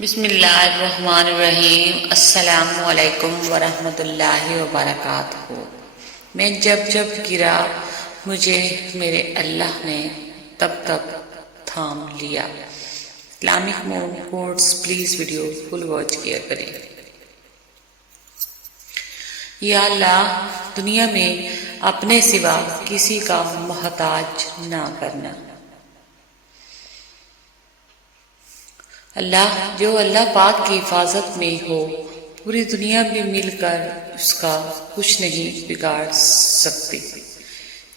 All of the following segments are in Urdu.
بسم اللہ الرحمن الرحیم۔ السلام علیکم ورحمۃ اللہ وبرکاتہ۔ میں جب گرا مجھے میرے اللہ نے تب تھام لیا۔ Islamic mom quotes please video full watch کیا کریں۔ یا اللہ، دنیا میں اپنے سوا کسی کا محتاج نہ کرنا۔ اللہ، جو اللہ پاک کی حفاظت میں ہو، پوری دنیا بھی مل کر اس کا کچھ نہیں بگاڑ سکتی۔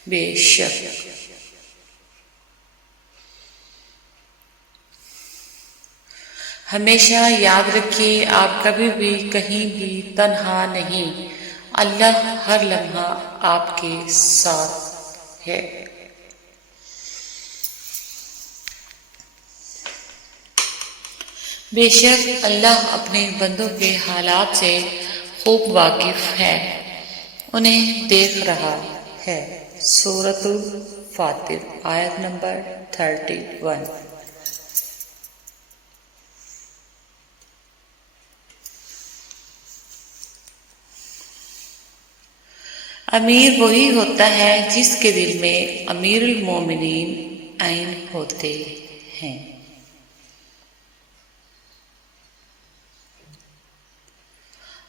بے شک ہمیشہ یاد رکھیے، آپ کبھی بھی کہیں بھی تنہا نہیں۔ اللہ ہر لمحہ آپ کے ساتھ ہے۔ بے شک اللہ اپنے بندوں کے حالات سے خوب واقف ہے، انہیں دیکھ رہا ہے۔ سورۃ الفاتر آیت نمبر 31۔ امیر وہی ہوتا ہے جس کے دل میں امیر المومنین عین ہوتے ہیں۔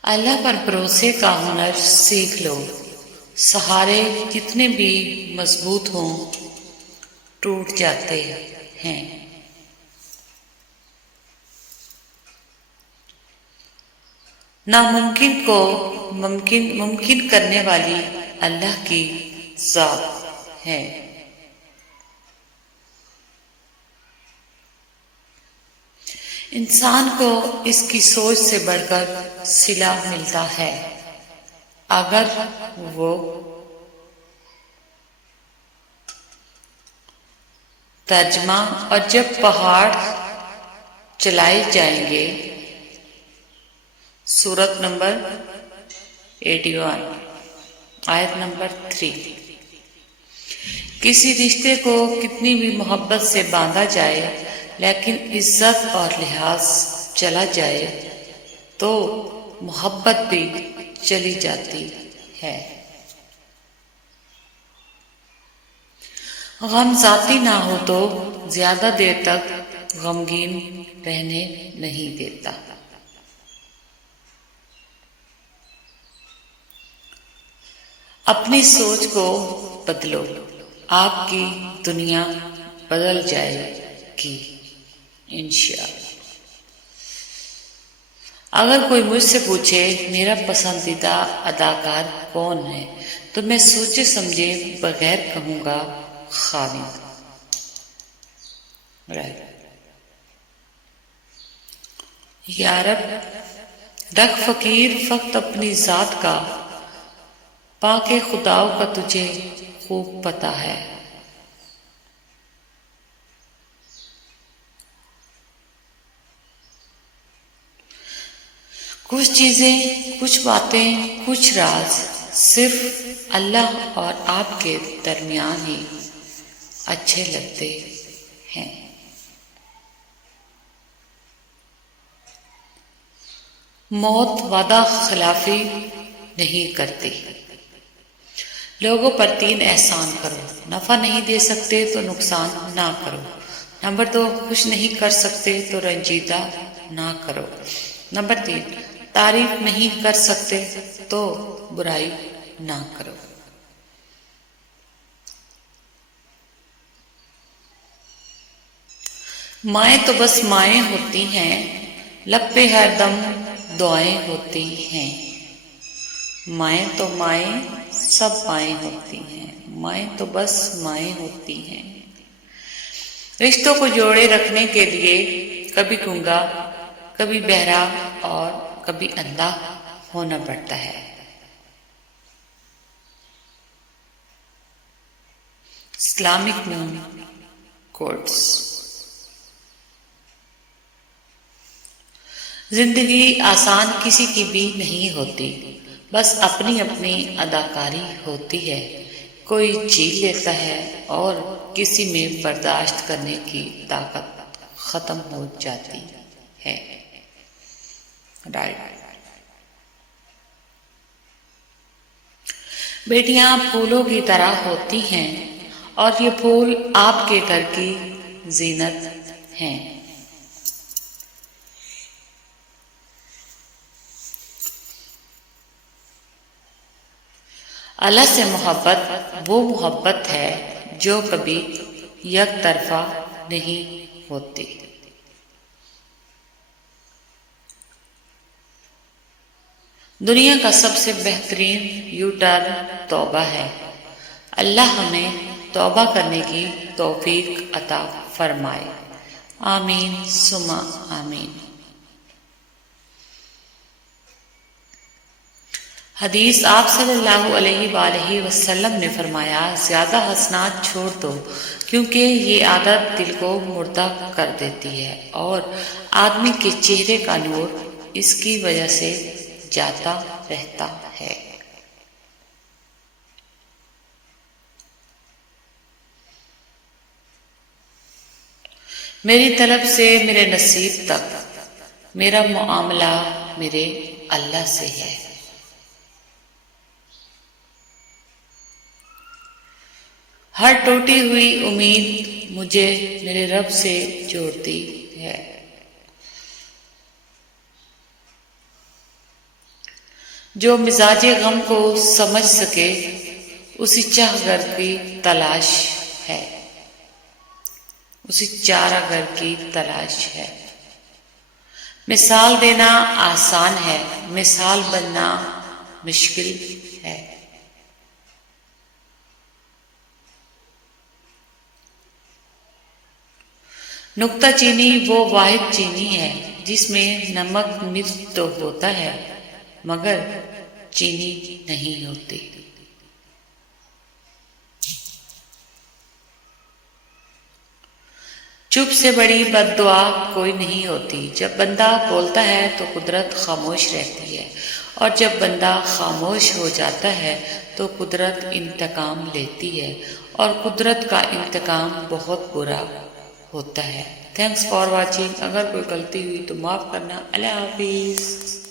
اللہ پر بھروسے کا ہنر سیکھ لو، سہارے جتنے بھی مضبوط ہوں ٹوٹ جاتے ہیں۔ ناممکن کو ممکن کرنے والی اللہ کی ذات ہے۔ انسان کو اس کی سوچ سے بڑھ کر صلہ ملتا ہے اگر وہ ترجمہ اور جب پہاڑ چلائے جائیں گے۔ سورۃ نمبر 81 آیت نمبر 3۔ کسی رشتے کو کتنی بھی محبت سے باندھا جائے لیکن عزت اور لحاظ چلا جائے تو محبت بھی چلی جاتی ہے۔ غم ذاتی نہ ہو تو زیادہ دیر تک غمگین رہنے نہیں دیتا۔ اپنی سوچ کو بدلو، آپ کی دنیا بدل جائے گی انشاءاللہ۔ اگر کوئی مجھ سے پوچھے میرا پسندیدہ اداکار کون ہے تو میں سوچے سمجھے بغیر کہوں گا خالد۔ یا رب، رکھ فقیر فقط اپنی ذات کا، پاک خداؤ کا تجھے خوب پتہ ہے۔ کچھ چیزیں، کچھ باتیں، کچھ راز صرف اللہ اور آپ کے درمیان ہی اچھے لگتے ہیں۔ موت وعدہ خلافی نہیں کرتی۔ لوگوں پر 3 احسان کرو، نفع نہیں دے سکتے تو نقصان نہ کرو۔ نمبر 2، خوش نہیں کر سکتے تو رنجیدہ نہ کرو۔ نمبر 3، تعریف نہیں کر سکتے تو برائی نہ کرو۔ مائیں تو بس مائیں ہوتی ہیں، لب پہ ہر دم دعائیں ہوتی ہیں۔ مائیں تو مائیں سب مائیں ہوتی ہیں، مائیں تو بس مائیں ہوتی ہیں۔ رشتوں کو جوڑے رکھنے کے لیے کبھی گونگا، کبھی بہرا اور کبھی اندھا ہونا پڑتا ہے۔ Islamic mom quotes. زندگی آسان کسی کی بھی نہیں ہوتی، بس اپنی اپنی اداکاری ہوتی ہے۔ کوئی جیل لیتا ہے اور کسی میں برداشت کرنے کی طاقت ختم ہو جاتی ہے۔ رائٹ. بیٹیاں پھولوں کی طرح ہوتی ہیں اور یہ پھول آپ کے گھر کی زینت ہیں. اللہ سے محبت وہ محبت ہے جو کبھی یک طرفہ نہیں ہوتی. دنیا کا سب سے بہترین یو ٹرن توبہ ہے. اللہ ہمیں توبہ کرنے کی توفیق عطا فرمائے. آمین ثم آمین. حدیث آپ صلی اللہ علیہ وآلہ وسلم نے فرمایا زیادہ حسنات چھوڑ دو کیونکہ یہ عادت دل کو مردہ کر دیتی ہے اور آدمی کے چہرے کا نور اس کی وجہ سے جاتا رہتا ہے. میری طلب سے میرے نصیب تک میرا معاملہ میرے اللہ سے ہے. ہر ٹوٹی ہوئی امید مجھے میرے رب سے جوڑتی ہے. جو مزاج غم کو سمجھ سکے اسی چاہگر کی تلاش ہے، اسی چارہ گر کی تلاش ہے. مثال دینا آسان ہے، مثال بننا مشکل ہے. نکتہ چینی وہ واحد چینی ہے جس میں نمک مرچ تو ہوتا ہے مگر چینی نہیں ہوتی. چپ سے بڑی بد دعا کوئی نہیں ہوتی. جب بندہ بولتا ہے تو قدرت خاموش رہتی ہے اور جب بندہ خاموش ہو جاتا ہے تو قدرت انتقام لیتی ہے اور قدرت کا انتقام بہت برا ہوتا ہے. Thanks for watching. اگر کوئی غلطی ہوئی تو معاف کرنا. اللہ حافظ.